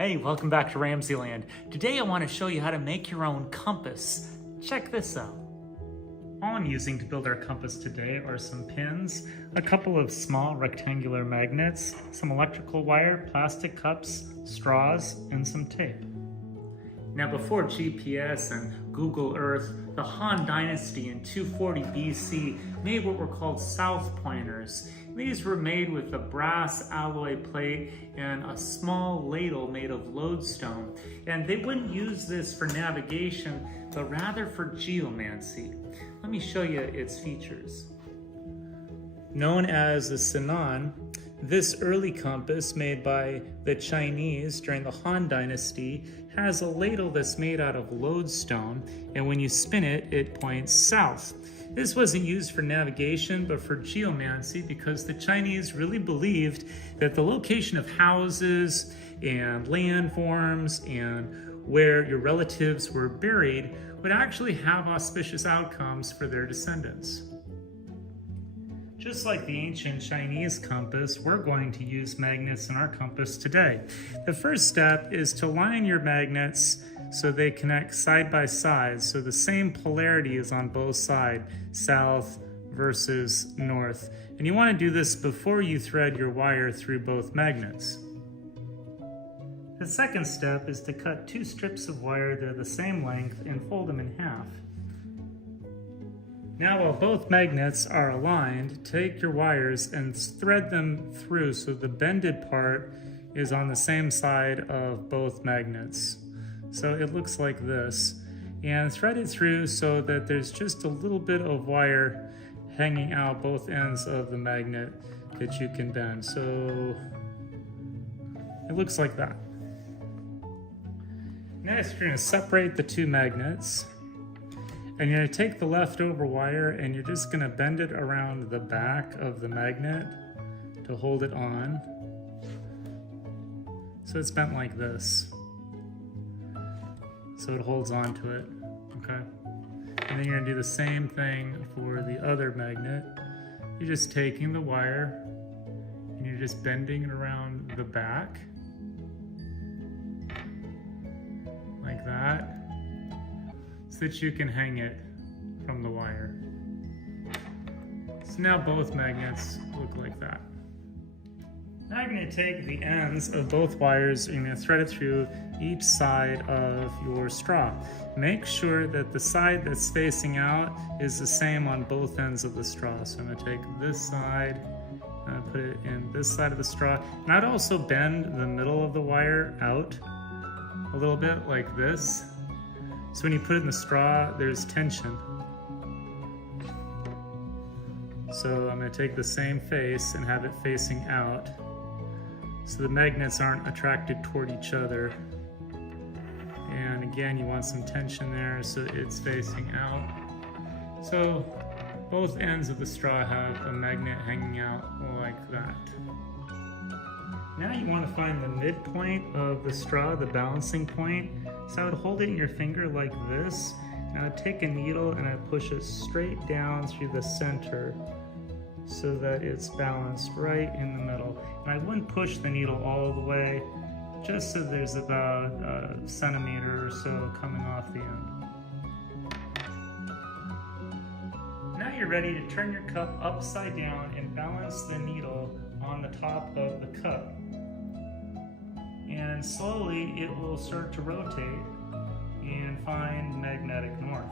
Hey, welcome back to RamZland. Today I want to show you how to make your own compass. Check this out. All I'm using to build our compass today are some pins, a couple of small rectangular magnets, some electrical wire, plastic cups, straws, and some tape. Now before GPS and Google Earth, the Han Dynasty in 240 BC made what were called south pointers. These were made with a brass alloy plate and a small ladle made of lodestone. And they wouldn't use this for navigation, but rather for geomancy. Let me show you its features. Known as the Sinan, this early compass made by the Chinese during the Han Dynasty has a ladle that's made out of lodestone, and when you spin it, it points south. This wasn't used for navigation, but for geomancy, because the Chinese really believed that the location of houses and landforms and where your relatives were buried would actually have auspicious outcomes for their descendants. Just like the ancient Chinese compass, we're going to use magnets in our compass today. The first step is to line your magnets so they connect side by side, so the same polarity is on both sides, south versus north. And you want to do this before you thread your wire through both magnets. The second step is to cut two strips of wire that are the same length and fold them in half. Now while both magnets are aligned, take your wires and thread them through so the bended part is on the same side of both magnets. So it looks like this. And thread it through so that there's just a little bit of wire hanging out both ends of the magnet that you can bend. So it looks like that. Next, you're going to separate the two magnets. And you're going to take the leftover wire and you're just going to bend it around the back of the magnet to hold it on. So it's bent like this. So it holds on to it, okay? And then you're going to do the same thing for the other magnet. You're just taking the wire and you're just bending it around the back, like that, so that you can hang it from the wire. So now both magnets look like that. Now you're going to take the ends of both wires and you're going to thread it through each side of your straw. Make sure that the side that's facing out is the same on both ends of the straw. So I'm going to take this side and put it in this side of the straw. And I'd also bend the middle of the wire out a little bit like this. So when you put it in the straw, there's tension. So I'm going to take the same face and have it facing out, so the magnets aren't attracted toward each other. And again, you want some tension there so it's facing out. So both ends of the straw have a magnet hanging out like that. Now you want to find the midpoint of the straw, the balancing point. So I would hold it in your finger like this, and I would take a needle and I'd push it straight down through the center so that it's balanced right in the middle. And I wouldn't push the needle all the way, just so there's about a centimeter or so coming off the end. Now you're ready to turn your cup upside down and balance the needle on the top of the cup. And slowly it will start to rotate and find magnetic north.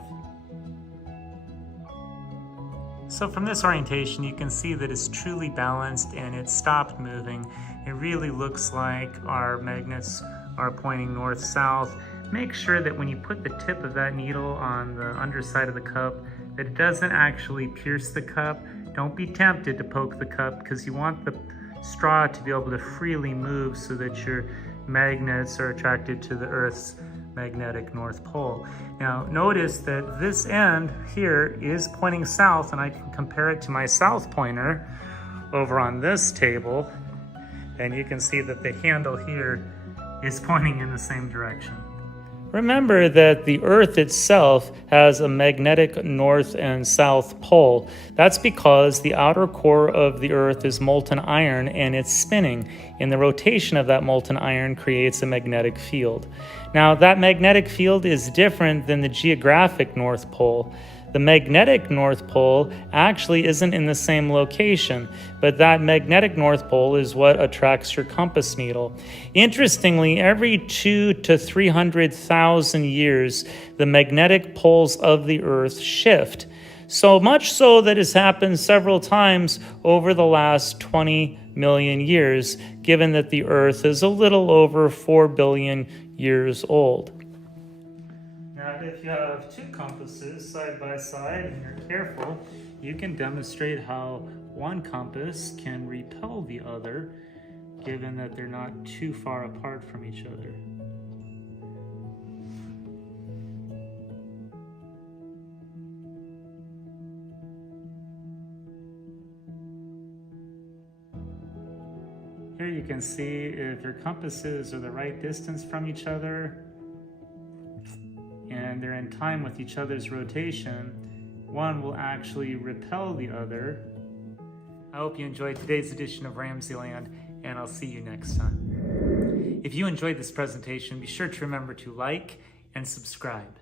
So from this orientation, you can see that it's truly balanced and it stopped moving. It really looks like our magnets are pointing north-south. Make sure that when you put the tip of that needle on the underside of the cup, that it doesn't actually pierce the cup. Don't be tempted to poke the cup, because you want the straw to be able to freely move so that your magnets are attracted to the Earth's magnetic North Pole. Now notice that this end here is pointing south, and I can compare it to my south pointer over on this table, and you can see that the handle here is pointing in the same direction. Remember that the Earth itself has a magnetic north and south pole. That's because the outer core of the Earth is molten iron and it's spinning, and the rotation of that molten iron creates a magnetic field. Now, that magnetic field is different than the geographic North Pole. The magnetic North Pole actually isn't in the same location, but that magnetic North Pole is what attracts your compass needle. Interestingly, every 200,000 to 300,000 years, the magnetic poles of the Earth shift. So much so that it's happened several times over the last 20 million years, given that the Earth is a little over 4 billion years old. Now, if you have two compasses side by side and you're careful, you can demonstrate how one compass can repel the other, given that they're not too far apart from each other. Here you can see if your compasses are the right distance from each other and they're in time with each other's rotation, one will actually repel the other. I hope you enjoyed today's edition of RamZland, and I'll see you next time. If you enjoyed this presentation, be sure to remember to like and subscribe.